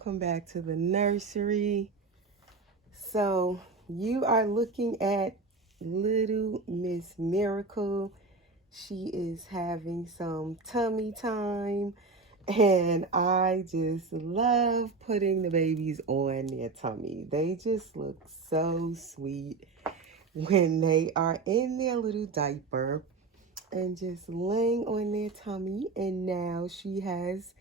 welcome back to the nursery. So you are looking at little Miss Miracle. She is having some tummy time, and I just love putting the babies on their tummy. They just look so sweet when they are in their little diaper and just laying on their tummy. And now she has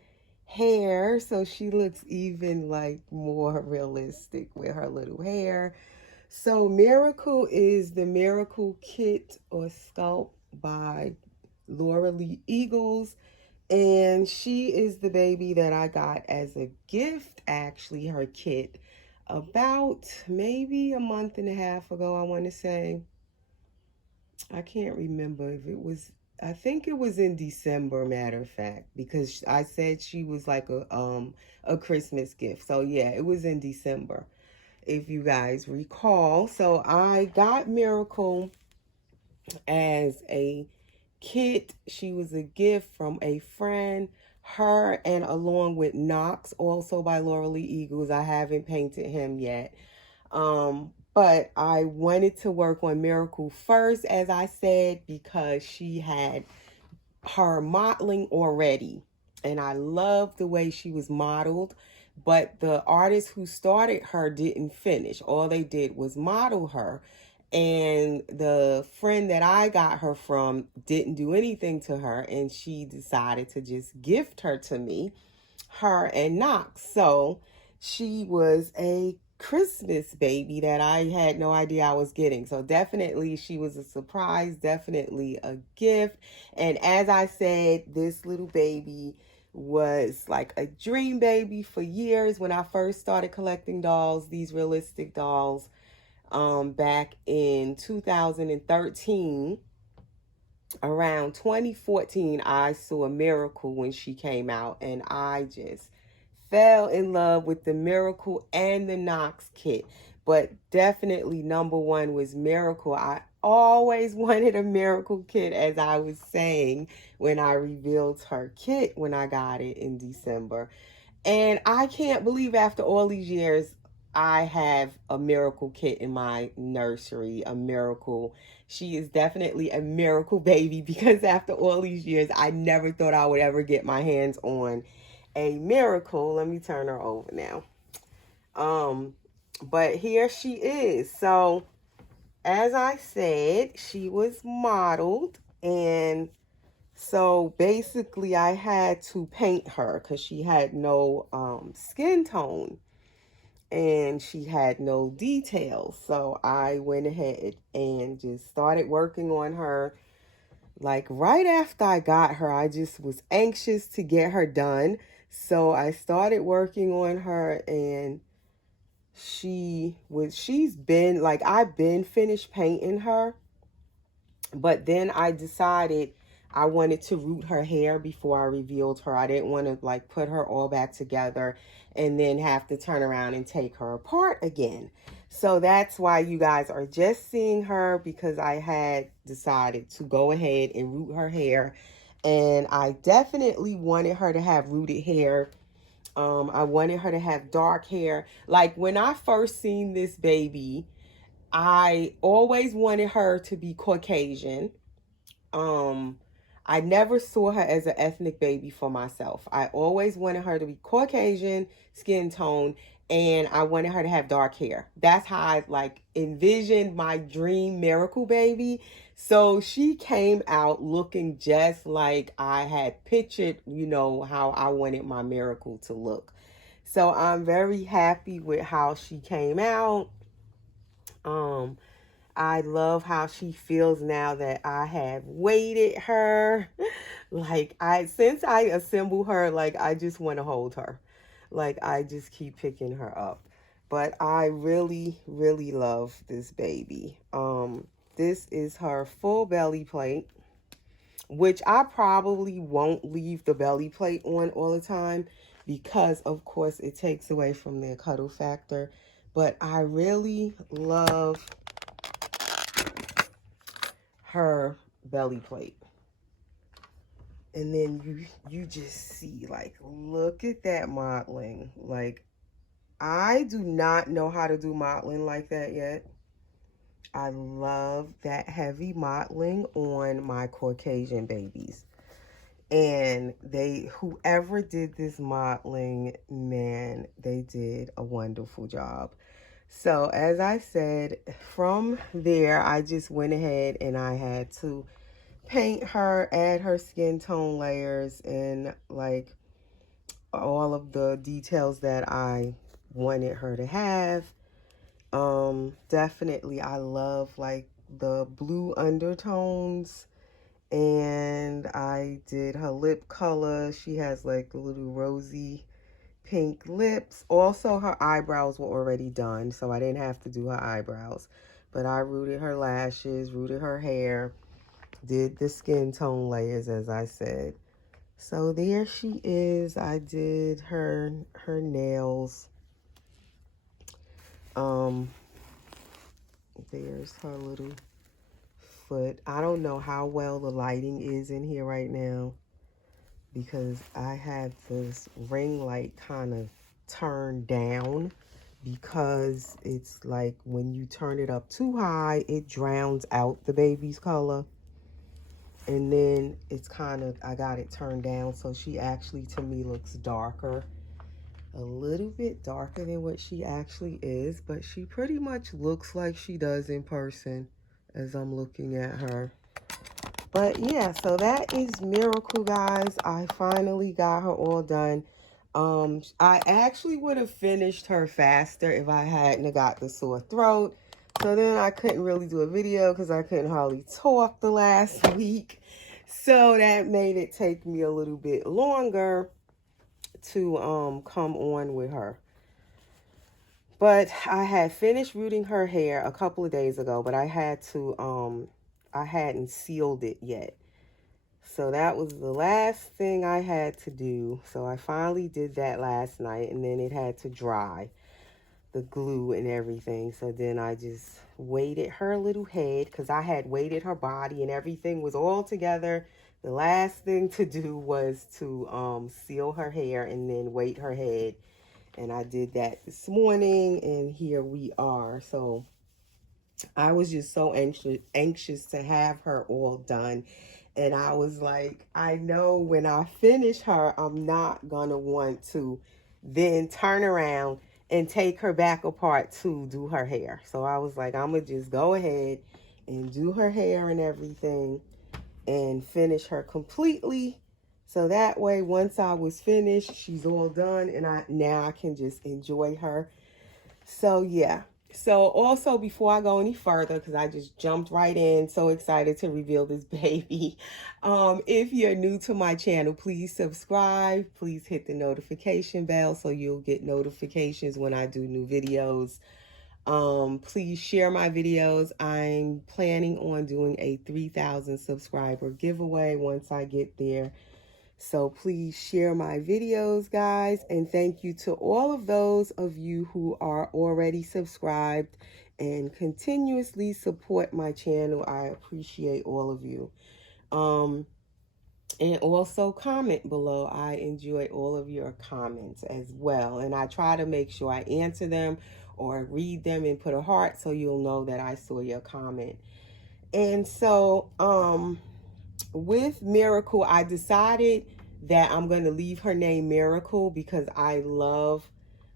hair, so she looks even like more realistic with her little hair. So Miracle is the Miracle Kit or Sculpt by Laura Lee Eagles, and she is the baby that I got as a gift, actually, her kit, about maybe a month and a half ago, I want to say. I can't remember if it was, I think it was in December, matter of fact, because I said she was like a Christmas gift. So yeah, it was in December, if you guys recall. So I got Miracle as a kit. She was a gift from a friend. Her and along with Knox, also by Laura Lee Eagles. I haven't painted him yet. But I wanted to work on Miracle first, as I said, because she had her modeling already. And I loved the way she was modeled. But the artist who started her didn't finish. All they did was model her. And the friend that I got her from didn't do anything to her. And she decided to just gift her to me, her and Knox. So she was a Christmas baby that I had no idea I was getting. So definitely she was a surprise, definitely a gift. And as I said, this little baby was like a dream baby for years when I first started collecting dolls, these realistic dolls, back in 2013. Around 2014, I saw Miracle when she came out, and I just fell in love with the Miracle and the Knox kit. But definitely number one was Miracle. I always wanted a Miracle kit, as I was saying when I revealed her kit when I got it in December. And I can't believe after all these years, I have a Miracle kit in my nursery, a Miracle. She is definitely a miracle baby because after all these years, I never thought I would ever get my hands on a Miracle. Let me turn her over now. But here she is. So, as I said, she was modeled, and so basically I had to paint her because she had no skin tone and she had no details. So I went ahead and just started working on her. Like right after I got her, I just was anxious to get her done. So I started working on her, and she's been like, I've been finished painting her, but then I decided I wanted to root her hair before I revealed her. I didn't want to like put her all back together and then have to turn around and take her apart again. So that's why you guys are just seeing her, because I had decided to go ahead and root her hair. And I definitely wanted her to have rooted hair. I wanted her to have dark hair. Like when I first seen this baby, I always wanted her to be Caucasian. Um, I never saw her as an ethnic baby for myself. I always wanted her to be Caucasian skin tone, and I wanted her to have dark hair. That's how I like envisioned my dream Miracle baby. So she came out looking just like I had pictured, how I wanted my Miracle to look. So I'm very happy with how she came out. I love how she feels now that I have weighted her. Like since I assemble her, like I just want to hold her. Like I just keep picking her up. But I really, really love this baby. This is her full belly plate, which I probably won't leave the belly plate on all the time because of course it takes away from their cuddle factor. But I really love her belly plate. And then you just see, like, look at that modeling. Like, I do not know how to do modeling like that yet. I love that heavy modeling on my Caucasian babies. And whoever did this modeling, man, they did a wonderful job. So as I said, from there, I just went ahead and I had to paint her, add her skin tone layers, and like all of the details that I wanted her to have. Definitely I love like the blue undertones, and I did her lip color. She has like little rosy pink lips. Also, her eyebrows were already done, so I didn't have to do her eyebrows. But I rooted her lashes, rooted her hair, did the skin tone layers as I said. So there she is. I did her nails. Um, there's her little foot. I don't know how well the lighting is in here right now because I have this ring light kind of turned down because it's like when you turn it up too high, it drowns out the baby's color. And then it's kind of, I got it turned down so she actually to me looks darker, a little bit darker than what she actually is, but she pretty much looks like she does in person as I'm looking at her. But yeah, so that is Miracle, guys. I finally got her all done. I actually would have finished her faster if I hadn't got the sore throat. So then I couldn't really do a video because I couldn't hardly talk the last week. So that made it take me a little bit longer to come on with her. But I had finished rooting her hair a couple of days ago, but I hadn't sealed it yet. So that was the last thing I had to do. So I finally did that last night, and then it had to dry, the glue and everything. So then I just weighted her little head because I had weighted her body and everything was all together. The last thing to do was to seal her hair and then weight her head. And I did that this morning, and here we are. So I was just so anxious to have her all done. And I was like, I know when I finish her, I'm not going to want to then turn around and take her back apart to do her hair. So I was like, I'm going to just go ahead and do her hair and everything and finish her completely. So that way, once I was finished, she's all done, and now I can just enjoy her. So yeah. So also, before I go any further, because I just jumped right in, so excited to reveal this baby. If you're new to my channel, please subscribe. Please hit the notification bell so you'll get notifications when I do new videos. Please share my videos. I'm planning on doing a 3,000 subscriber giveaway once I get there. So please share my videos, guys. And thank you to all of those of you who are already subscribed and continuously support my channel. I appreciate all of you. And also comment below. I enjoy all of your comments as well. And I try to make sure I answer them or read them and put a heart so you'll know that I saw your comment. And so, with Miracle, I decided that I'm going to leave her name Miracle because I love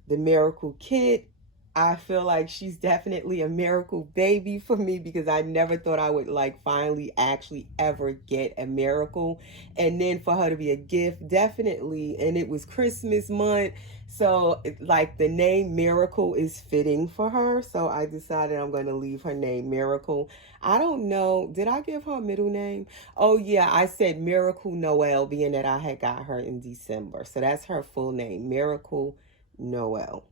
the Miracle kit. I feel like she's definitely a miracle baby for me because I never thought I would like finally actually ever get a miracle. And then for her to be a gift, definitely. And it was Christmas month. So like the name Miracle is fitting for her. So I decided I'm going to leave her name Miracle. I don't know. Did I give her a middle name? Oh yeah, I said Miracle Noel, being that I had got her in December. So that's her full name, Miracle Noel.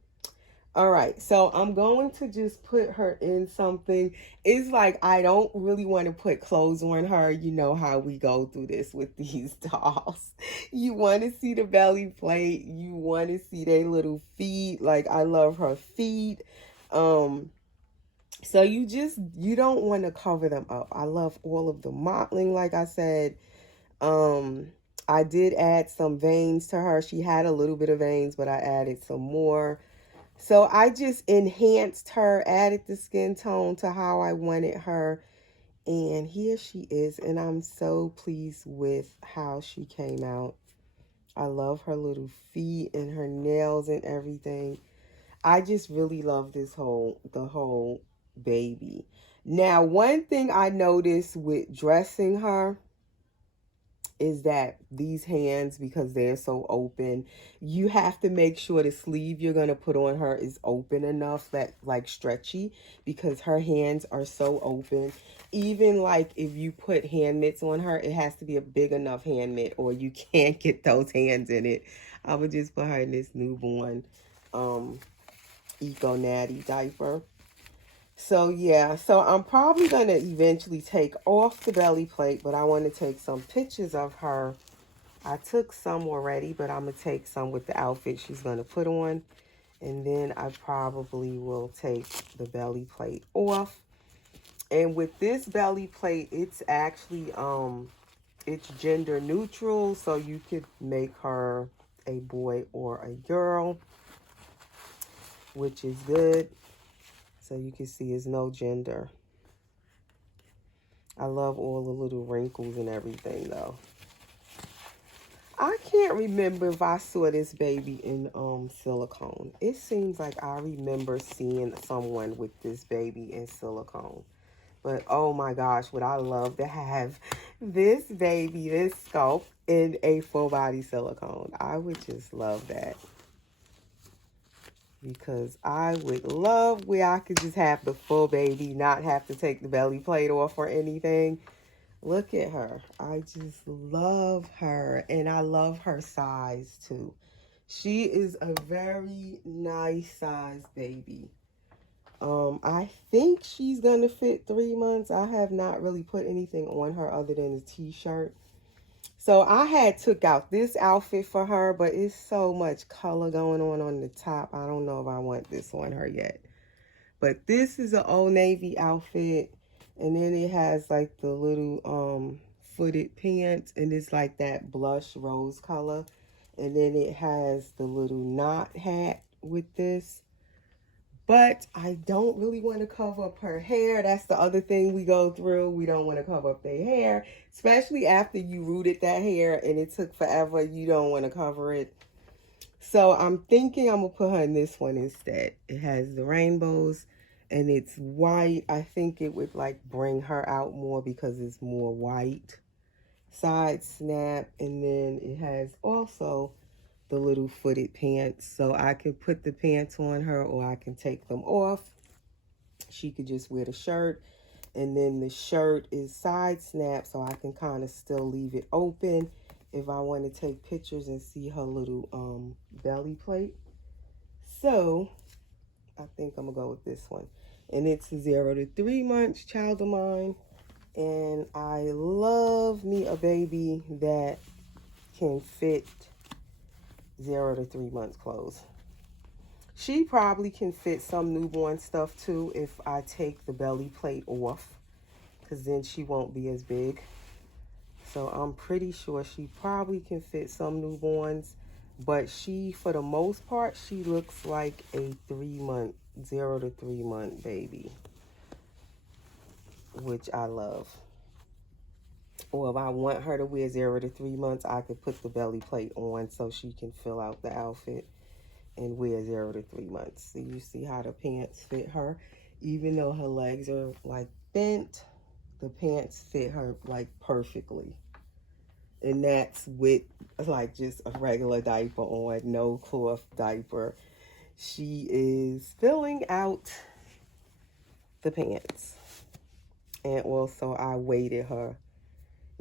All right, so I'm going to just put her in something. It's like I don't really want to put clothes on her. You know how we go through this with these dolls. You want to see the belly plate. You want to see their little feet. Like I love her feet. So you don't want to cover them up. I love all of the modeling, like I said. I did add some veins to her. She had a little bit of veins, but I added some more. So I just enhanced her, added the skin tone to how I wanted her. And here she is. And I'm so pleased with how she came out. I love her little feet and her nails and everything. I just really love the whole baby. Now, one thing I noticed with dressing her is that these hands, because they're so open, you have to make sure the sleeve you're going to put on her is open enough, that like stretchy, because her hands are so open. Even like if you put hand mitts on her, it has to be a big enough hand mitt or you can't get those hands in it. I would just put her in this newborn Eco Natty diaper. So yeah, so I'm probably going to eventually take off the belly plate, but I want to take some pictures of her. I took some already, but I'm going to take some with the outfit she's going to put on. And then I probably will take the belly plate off. And with this belly plate, it's actually, it's gender neutral. So you could make her a boy or a girl, which is good. So you can see there's no gender. I love all the little wrinkles and everything though. I can't remember if I saw this baby in silicone. It seems like I remember seeing someone with this baby in silicone. But oh my gosh, would I love to have this baby, this sculpt in a full body silicone. I would just love that. Because I would love where I could just have the full baby, not have to take the belly plate off or anything. Look at her. I just love her. And I love her size too. She is a very nice size baby. I think she's gonna fit 3 months. I have not really put anything on her other than a t-shirt. So I had took out this outfit for her, but it's so much color going on the top. I don't know if I want this on her yet. But this is an Old Navy outfit. And then it has like the little footed pants. And it's like that blush rose color. And then it has the little knot hat with this. But I don't really want to cover up her hair. That's the other thing we go through. We don't want to cover up their hair, especially after you rooted that hair and it took forever. You don't want to cover it. So I'm thinking I'm going to put her in this one instead. It has the rainbows and it's white. I think it would like bring her out more because it's more white. Side snap. And then it has also the little footed pants, so I could put the pants on her or I can take them off. She could just wear the shirt, and then the shirt is side snap, so I can kind of still leave it open if I want to take pictures and see her little belly plate. So I think I'm gonna go with this one, and it's 0 to 3 months, child of mine. And I love me a baby that can fit 0 to 3 months clothes. She probably can fit some newborn stuff too if I take the belly plate off, because then she won't be as big. So I'm pretty sure she probably can fit some newborns, but she, for the most part, she looks like a 3-month, 0 to 3 month baby, which I love. Or if I want her to wear 0 to 3 months, I could put the belly plate on so she can fill out the outfit and wear 0 to 3 months. So you see how the pants fit her. Even though her legs are like bent, the pants fit her like perfectly. And that's with like just a regular diaper on, no cloth diaper. She is filling out the pants. And also I weighted her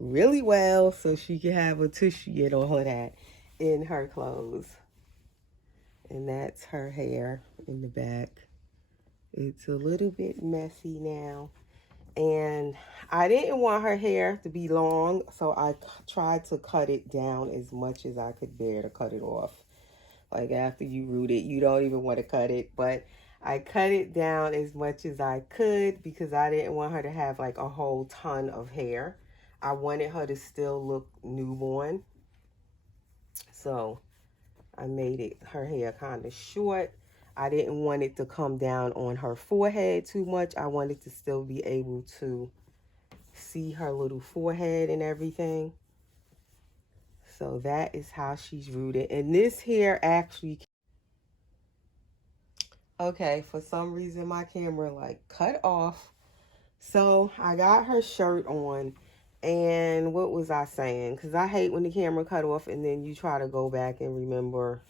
really well so she can have a tushy and all of that in her clothes. And that's her hair in the back. It's a little bit messy now. And I didn't want her hair to be long, so I tried to cut it down as much as I could bear to cut it off. Like after you root it, you don't even want to cut it. But I cut it down as much as I could because I didn't want her to have like a whole ton of hair. I wanted her to still look newborn. So I made her hair kind of short. I didn't want it to come down on her forehead too much. I wanted to still be able to see her little forehead and everything. So that is how she's rooted. And this hair actually, okay, for some reason my camera like cut off. So I got her shirt on, and what was I saying? Because I hate when the camera cut off and then you try to go back and remember,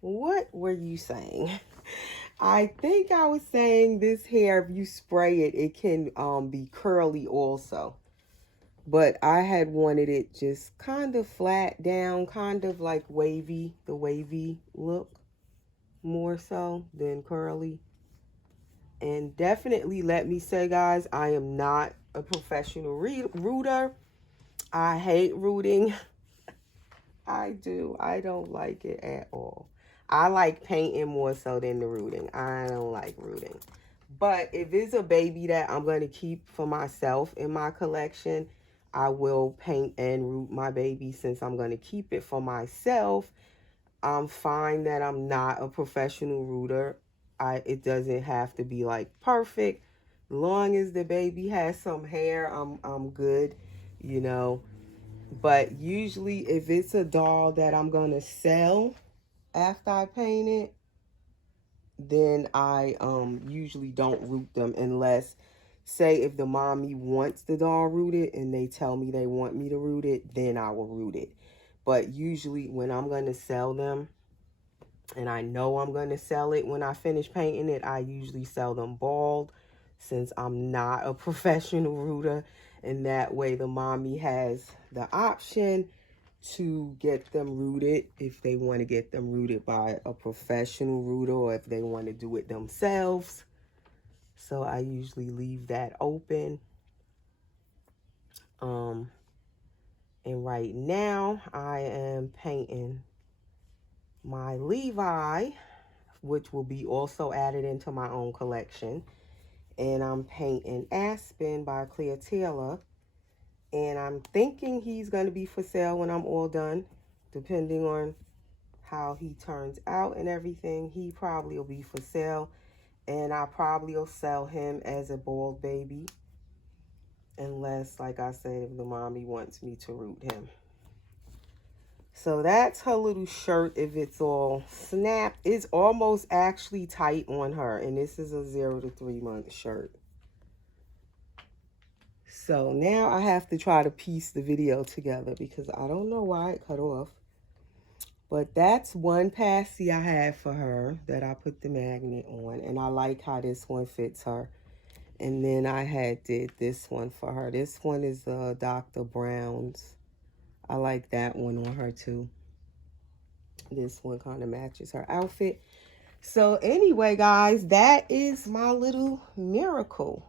what were you saying? I think I was saying this hair, if you spray it, it can be curly also. But I had wanted it just kind of flat down, kind of like wavy, the wavy look more so than curly. And definitely let me say, guys, I am not a professional rooter. I hate rooting. I do. I don't like it at all. I like painting more so than the rooting. I don't like rooting. But if it's a baby that I'm going to keep for myself in my collection, I will paint and root my baby. Since I'm going to keep it for myself, I'm fine that I'm not a professional rooter. It doesn't have to be like perfect. As long as the baby has some hair, I'm good, you know. But usually if it's a doll that I'm going to sell after I paint it, then I usually don't root them unless, say, if the mommy wants the doll rooted and they tell me they want me to root it, then I will root it. But usually when I'm going to sell them, and I know I'm going to sell it when I finish painting it, I usually sell them bald, since I'm not a professional rooter. And that way the mommy has the option to get them rooted if they want to get them rooted by a professional rooter, or if they want to do it themselves. So I usually leave that open. And right now I am painting my Levi, which will be also added into my own collection. And I'm painting Aspen by Claire Taylor. And I'm thinking he's going to be for sale when I'm all done, depending on how he turns out and everything. He probably will be for sale, and I probably will sell him as a bald baby, unless, like I said, if the mommy wants me to root him. So that's her little shirt. If it's all snapped, it's almost actually tight on her, and this is a 0 to 3 month shirt. So now I have to try to piece the video together because I don't know why it cut off. But that's one passy I had for her that I put the magnet on. And I like how this one fits her. And then I did this one for her. This one is Dr. Brown's. I like that one on her too. This one kind of matches her outfit. So anyway, guys, that is my little miracle.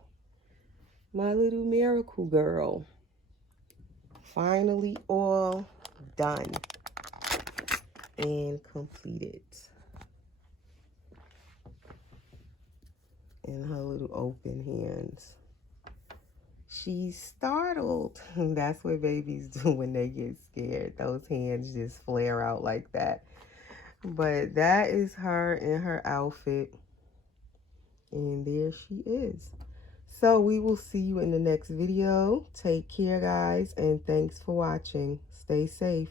My little miracle girl. Finally all done and completed. And her little open hands. She's startled. That's what babies do when they get scared. Those hands just flare out like that. But that is her in her outfit. And there she is. So we will see you in the next video. Take care, guys, and thanks for watching. Stay safe.